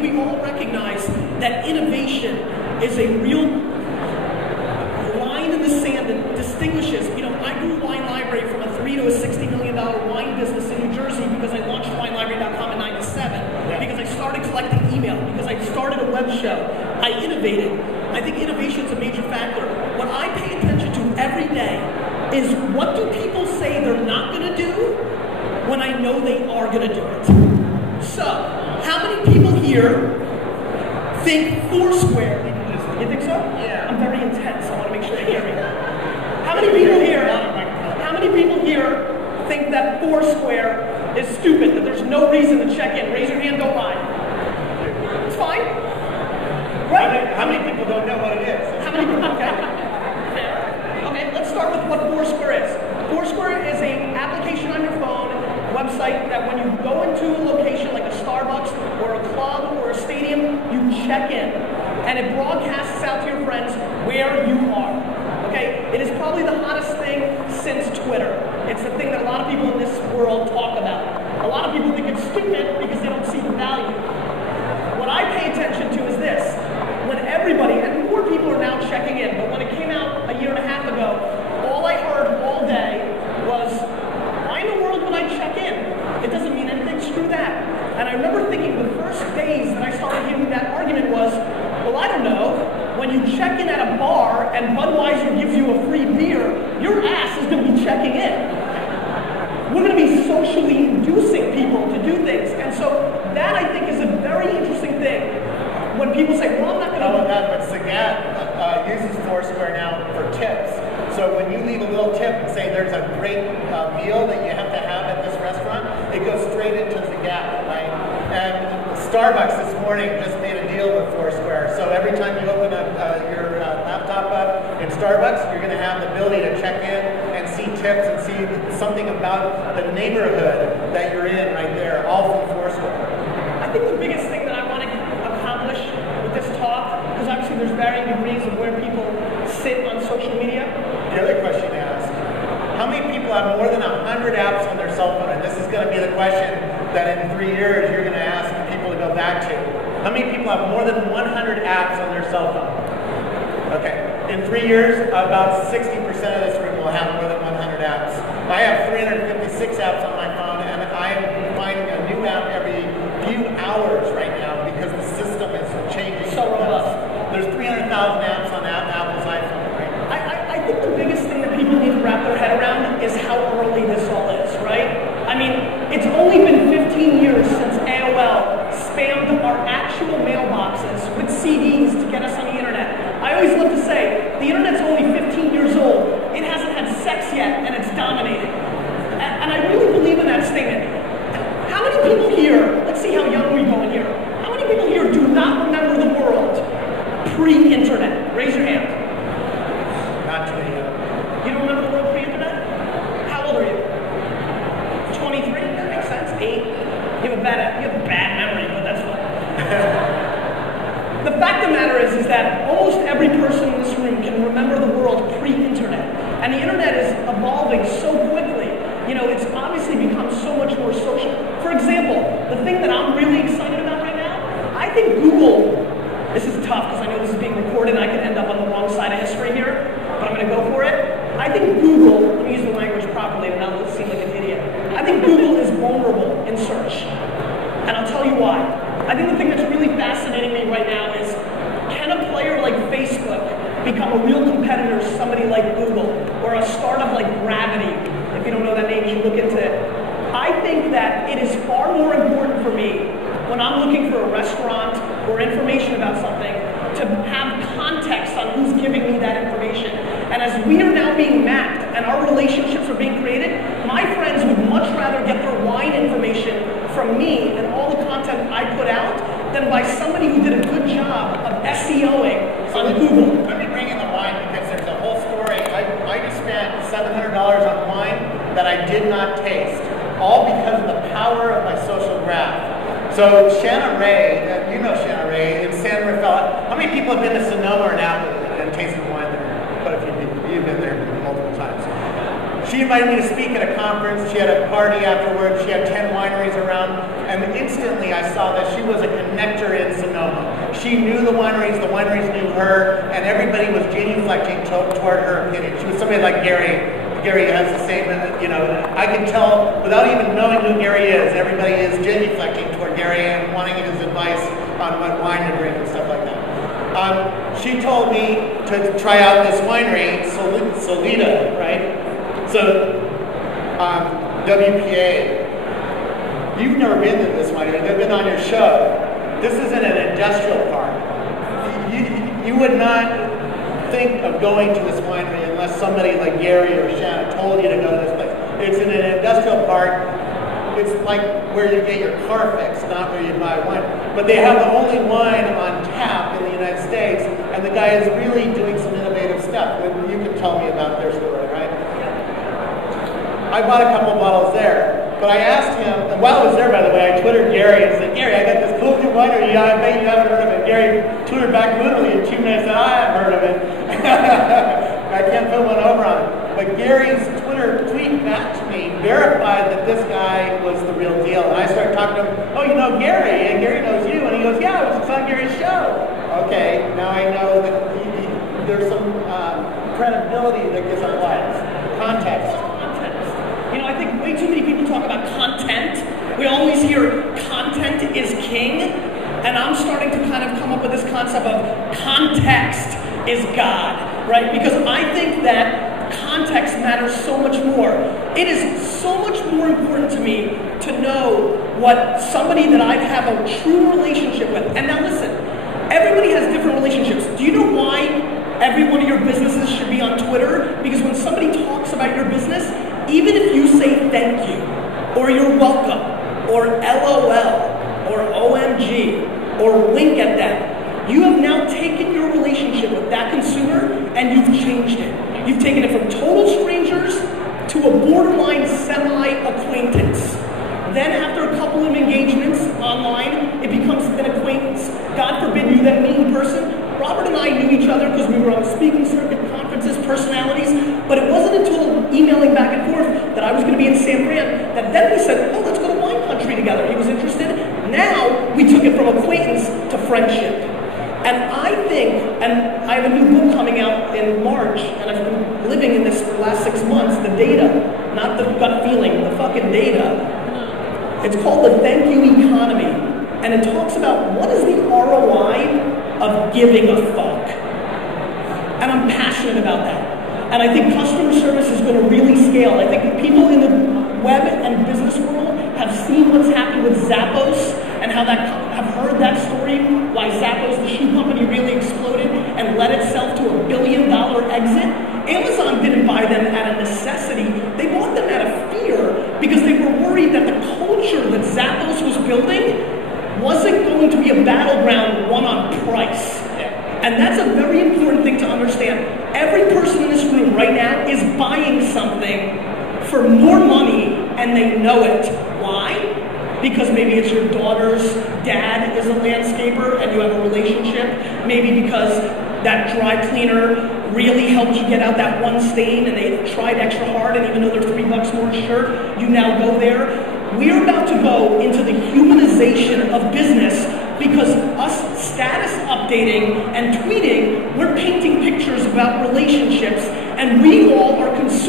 think we all recognize that innovation is a real line in the sand that distinguishes. I grew Wine Library from a $3 to a $60 million wine business in New Jersey because I launched WineLibrary.com in '97, because I started collecting email, because I started a web show. I innovated. I think innovation is a major factor. What I pay attention to every day is, what do people say they're not going to do when I know they are going to do it? So, how many people here think Foursquare? You think so? Yeah. I'm very intense. I want to make sure you hear me. How many people here think that Foursquare is stupid, that there's no reason to check in? Raise your hand, don't lie. It's fine. Right? How many people don't know what it is? How many people? Okay, let's start with what Foursquare is. Foursquare is an application on your phone, website, that when you go into a location like a Starbucks or a club or a stadium, you check in. And it broadcasts out to your friends where you are. Okay? It is probably the hottest thing since Twitter. It's the thing that a lot of people in this world talk about. A lot of people think it's stupid because they don't see the value. What I pay attention to is this. When everybody, and more people are now checking in, but when it came out a year and a half ago, all I heard all day was, why in the world would I check in? It doesn't mean anything, screw that. And I remember thinking the first days that I started hearing that argument was, well, I don't know, when you check in at a bar and Budweiser gives you a free beer, your ass is going to be checking in. We're going to be socially inducing people to do things. And so that, I think, is a very interesting thing. When people say, well, I'm not going to do that, but Sagat uses Foursquare now for tips. So when you leave a little tip and say there's a great meal that you have to have at this restaurant, it goes straight into Sagat, right? And Starbucks this morning just made a deal with Foursquare. So every time you open up your laptop up in Starbucks, you're going to have the ability to check in and see tips and see something about the neighborhood that you're in right there, all from Foursquare. I think the biggest thing that I want to accomplish with this talk, because obviously there's varying degrees of where people sit on social media. The other question asked, how many people have more than 100 apps on their cell phone? And this is going to be the question that in 3 years you're going to ask people to go back to. How many people have more than 100 apps on their cell phone? Okay, in 3 years, about 60% of this room will have more than 100 apps. I have 356 apps on my phone, and I am finding a new app every few hours right now because the system is changing. So robust. There's 300,000 apps on Apple's iPhone right now. I think the biggest thing that people need to wrap their head around is how early this all is, right? I mean, it's only been 15 years since AOL spammed our actual mailboxes with CDs to get us on the internet. I always love to say, the internet's only 15 years old. It hasn't had sex yet, and it's dominating. And I really believe in that statement. How many people here, let's see how young we go in here, how many people here do not remember the world pre-internet? Raise your hand. Not too many. You don't remember the world pre-internet? How old are you? 23? That makes sense. 8? You have a bad memory, but that's fine. The fact of the matter is that almost every person in this room can remember the world pre-internet. And the internet is evolving so quickly. It's obviously become so much more social. For example, the thing that I'm really excited about right now, I think Google, this is tough because I know this is being recorded and I could end up on the wrong side of history here, but I'm going to go for it. I think Google, let me use the language properly and not seem like an idiot. I think Google is vulnerable in search. And I'll tell you why. I think the thing that's really fascinating me right now is, can a player like Facebook become a real competitor to somebody like Google or a startup like Gravity? If you don't know that name, you should look into it. I think that it is far more important for me when I'm looking for a restaurant or information about something to have context on who's giving me that information. And as we are now being mapped and our relationships are being created, my friends would much rather get their wine information from me and all the content I put out than by somebody who did a good job of SEOing on Google. Let me bring in the wine because there's a whole story. I just spent $700 on wine that I did not taste, all because of the power of my social graph. So Shanna Ray, you know Shanna Ray, in San Rafael. How many people have been to Sonoma or Napa and tasted wine there? Quite a few people. You've been there multiple times. She She invited me to speak at a conference. She had a party afterwards. She had 10 wineries around. And instantly I saw that she was a connector in Sonoma. She knew the wineries knew her, and everybody was genuflecting toward her opinion. She was somebody like Gary. Gary has the same, I can tell without even knowing who Gary is, everybody is genuflecting toward Gary and wanting his advice on what wine to drink and stuff like that. She told me to try out this winery, Solita, right? So, WPA. You've never been to this winery. They've been on your show. This isn't an industrial park. You would not think of going to this winery unless somebody like Gary or Shanna told you to go to this place. It's in an industrial park. It's like where you get your car fixed, not where you buy wine. But they have the only wine on tap in the United States, and the guy is really doing some innovative stuff. You can tell me about their story, right? I bought a couple bottles there, but I asked him, and while I was there, by the way, I Twittered Gary and said, Gary, I got this cool new winery. I bet you haven't heard of it. Gary Twittered back literally in 2 minutes and I haven't heard of it. I can't put one over on it. But Gary's Twitter tweet back to me verified that this guy was the real deal. And I started talking to him, oh, you know Gary, and Gary knows you. And he goes, yeah, it was on Gary's show. Okay, now I know that there's some credibility that gets applied. Context. You know, I think way too many people talk about content. We always hear content is king, and I'm starting to kind of come up with this concept of context is God, right? Because I think that context matters so much more. It is so much more important to me to know what somebody that I have a true relationship with. And now listen, everybody has different relationships. Do you know why every one of your businesses should be on Twitter? Because when somebody talks about your business, even if you say thank you, or you're welcome, or LOL, or OMG, or wink at them, you have now taken your relationship with that consumer and you've changed it. You've taken it from total strangers to a borderline semi-acquaintance. Then after a couple of engagements online, it becomes an acquaintance. God forbid you then meet in person. Robert and I knew each other because we were on speaking circuit, conferences, personalities, but it wasn't until emailing back and forth that I was going to be in San Fran that then we said, oh, let's go to wine country together. He was interested. Now we took it from acquaintance to friendship. And I think, and I have a new book coming out in March, and I've been living in this for the last 6 months, the data, not the gut feeling, the fucking data. It's called The Thank You Economy, and it talks about what is the ROI of giving a fuck. And I'm passionate about that. And I think customer service is going to really scale. I think people in the web and business world have seen what's happened with Zappos and how that have heard that story, why Zappos, the shoe company, really exploded and led itself to $1 billion exit. Amazon didn't buy them out of necessity. They bought them out of fear because they were worried that the culture that Zappos was building wasn't going to be a battleground won on price. And that's a very important thing to understand. Every person in this room right now is buying something for more money and they know it. Why? Because maybe it's your daughter's dad is a landscaper and you have a relationship. Maybe because that dry cleaner really helped you get out that one stain and they tried extra hard, and even though they're $3 more a shirt, you now go there. We're about to go into the humanization of business because us status updating and tweeting, we're painting pictures about relationships, and we all are consuming